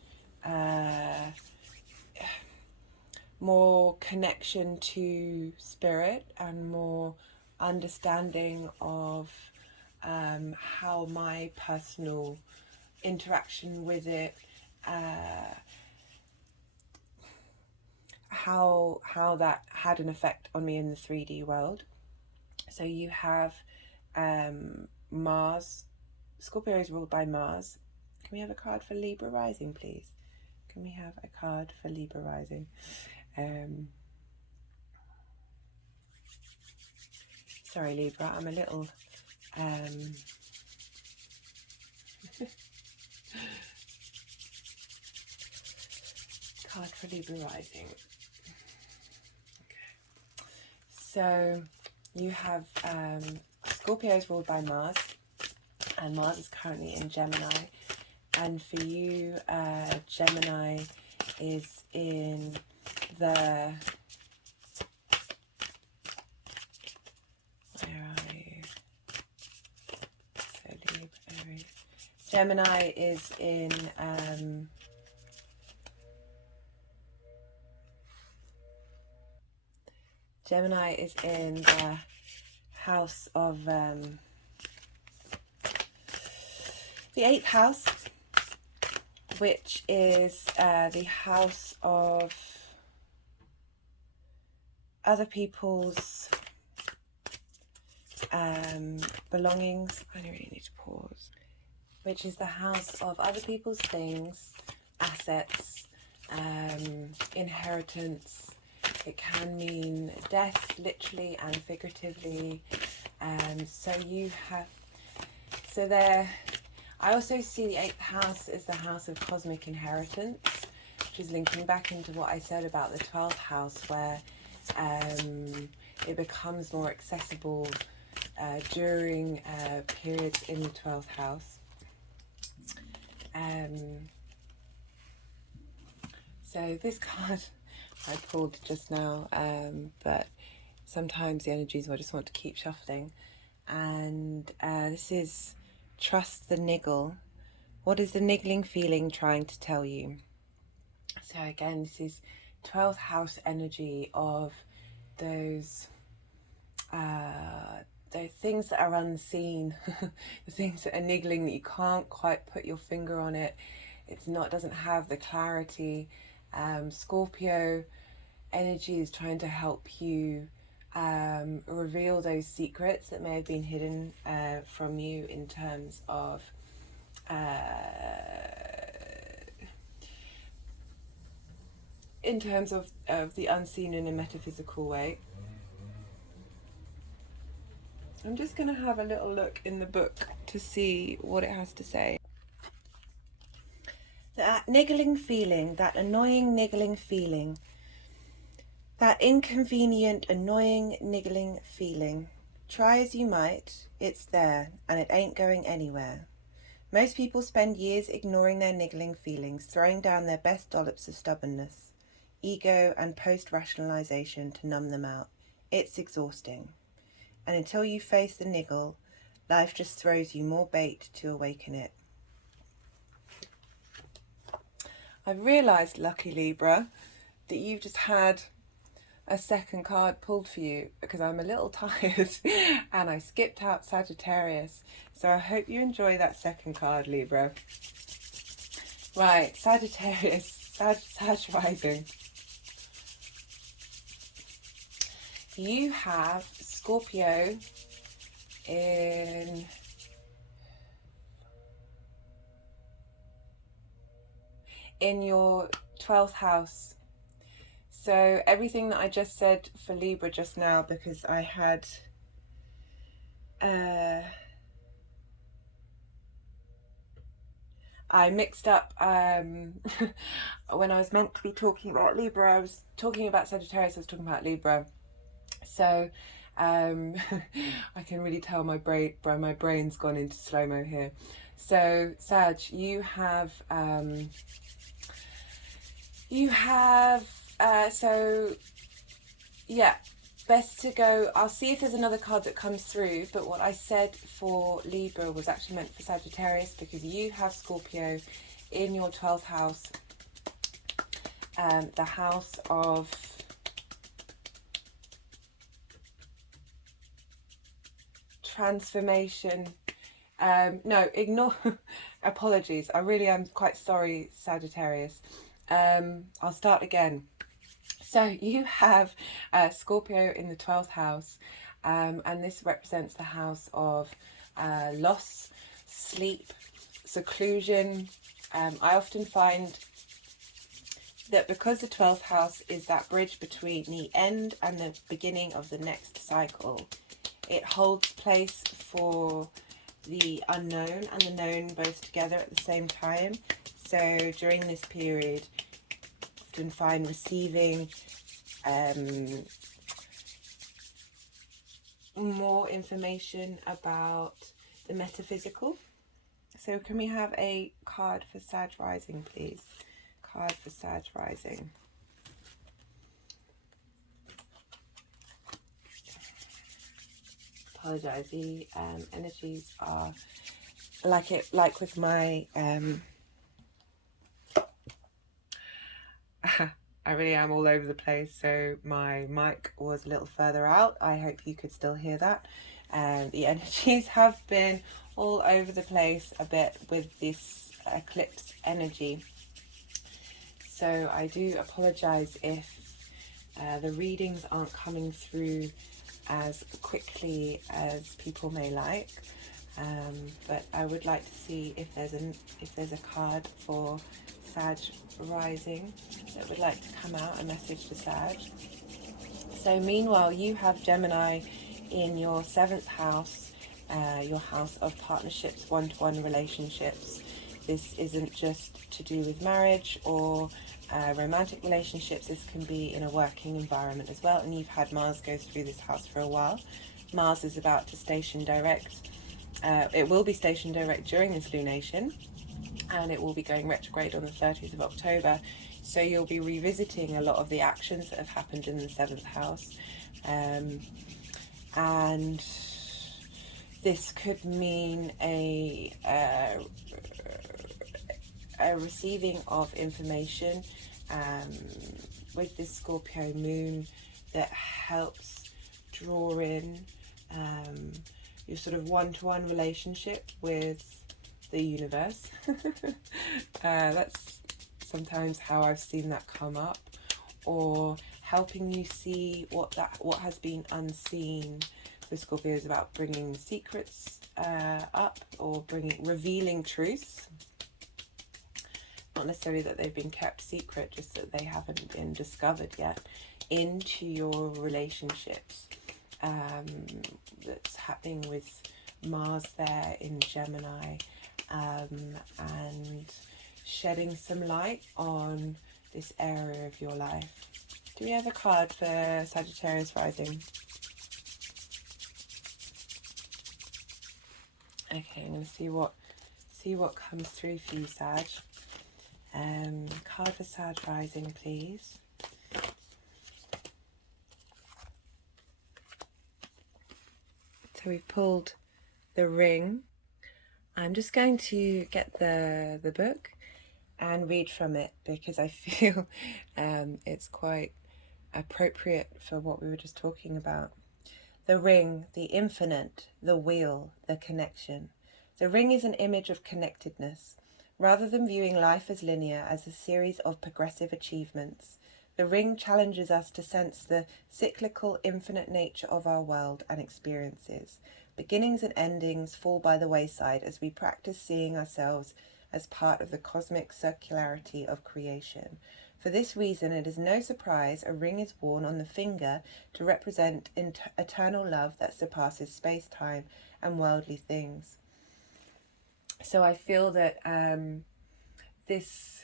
more connection to spirit and more understanding of how my personal interaction with it, how that had an effect on me in the 3D world. So you have Mars. Scorpio is ruled by Mars. Can we have a card for Libra rising, please? Can we have a card for Libra rising? Sorry, Libra, I'm a little card for Libra rising. Okay. So you have Scorpio is ruled by Mars, and Mars is currently in Gemini. And for you, Gemini is in the... Where are you? So Libra, Aries. Gemini is in... Gemini is in the house of... the 8th house, which is the house of other people's belongings. I really need to pause. Which is the house of other people's things, assets, inheritance. It can mean death, literally and figuratively. So you have... So there... I also see the 8th house as the house of cosmic inheritance, which is linking back into what I said about the 12th house, where it becomes more accessible during periods in the 12th house. So this card I pulled just now, but sometimes the energies I just want to keep shuffling. And this is... Trust the niggle. What is the niggling feeling trying to tell you? So again, this is 12th house energy of those things that are unseen, the things that are niggling that you can't quite put your finger on it. It's not, doesn't have the clarity. Scorpio energy is trying to help you reveal those secrets that may have been hidden from you in terms of the unseen in a metaphysical way. I'm just going to have a little look in the book to see what it has to say. That niggling feeling, that annoying niggling feeling, that inconvenient, annoying, niggling feeling. Try as you might, it's there, and it ain't going anywhere. Most people spend years ignoring their niggling feelings, throwing down their best dollops of stubbornness, ego, and post-rationalization to numb them out. It's exhausting. And until you face the niggle, life just throws you more bait to awaken it. I've realised, lucky Libra, that you've just had a second card pulled for you, because I'm a little tired and I skipped out Sagittarius. So I hope you enjoy that second card, Libra. Right, Sagittarius, Sag rising. You have Scorpio in your 12th house. So everything that I just said for Libra just now, because I had I mixed up when I was meant to be talking about Libra, I was talking about Sagittarius, I was talking about Libra. So I can really tell my brain's gone into slow-mo here. So Sag, you have so yeah, best to go. I'll see if there's another card that comes through, but what I said for Libra was actually meant for Sagittarius, because you have Scorpio in your 12th house, the house of transformation. No, ignore. Apologies. I really am quite sorry, Sagittarius. I'll start again. So you have Scorpio in the 12th house, and this represents the house of loss, sleep, seclusion. I often find that because the 12th house is that bridge between the end and the beginning of the next cycle, it holds place for the unknown and the known both together at the same time. So during this period, often find receiving more information about the metaphysical. So can we have a card for Sag Rising, please? Card for Sag Rising. Apologize, the energies are like with my I really am all over the place, so my mic was a little further out. I hope you could still hear that. The energies have been all over the place a bit with this eclipse energy. So I do apologize if the readings aren't coming through as quickly as people may like. But I would like to see if there's a card for Sag Rising that would like to come out, a message to Sag. So meanwhile, you have Gemini in your 7th house, your house of partnerships, one-to-one relationships. This isn't just to do with marriage or romantic relationships. This can be in a working environment as well, and you've had Mars go through this house for a while. Mars is about to station direct. It will be stationed direct during this lunation, and it will be going retrograde on the 30th of October. So you'll be revisiting a lot of the actions that have happened in the 7th house. And this could mean a receiving of information with this Scorpio moon that helps draw in your sort of one-to-one relationship with the universe. That's sometimes how I've seen that come up, or helping you see what has been unseen. For Scorpio is about bringing secrets up, or revealing truths. Not necessarily that they've been kept secret, just that they haven't been discovered yet, into your relationships. That's happening with Mars there in Gemini, and shedding some light on this area of your life. Do we have a card for Sagittarius rising? Okay, I'm going to see what comes through for you, Sag. Card for Sag rising, please. So we've pulled the Ring. I'm just going to get the book and read from it, because I feel it's quite appropriate for what we were just talking about. The Ring, the infinite, the wheel, the connection. The Ring is an image of connectedness. Rather than viewing life as linear, as a series of progressive achievements, the Ring challenges us to sense the cyclical, infinite nature of our world and experiences. Beginnings and endings fall by the wayside as we practice seeing ourselves as part of the cosmic circularity of creation. For this reason, it is no surprise a ring is worn on the finger to represent eternal love that surpasses space-time and worldly things. So I feel that this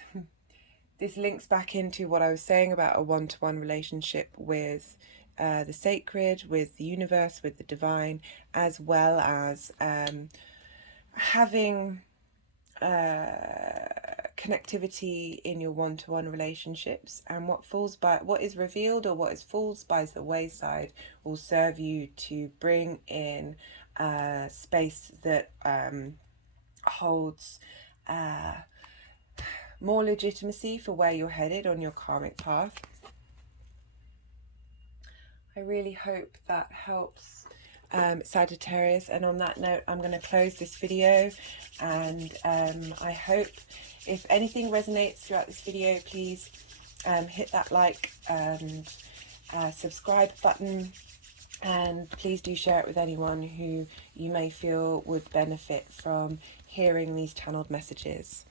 links back into what I was saying about a one-to-one relationship with the sacred, with the universe, with the divine, as well as having connectivity in your one-to-one relationships. And what is revealed or what is falls by the wayside will serve you to bring in space that holds more legitimacy for where you're headed on your karmic path. I really hope that helps Sagittarius. And on that note, I'm going to close this video, and I hope if anything resonates throughout this video, please hit that like and subscribe button, and please do share it with anyone who you may feel would benefit from hearing these channeled messages.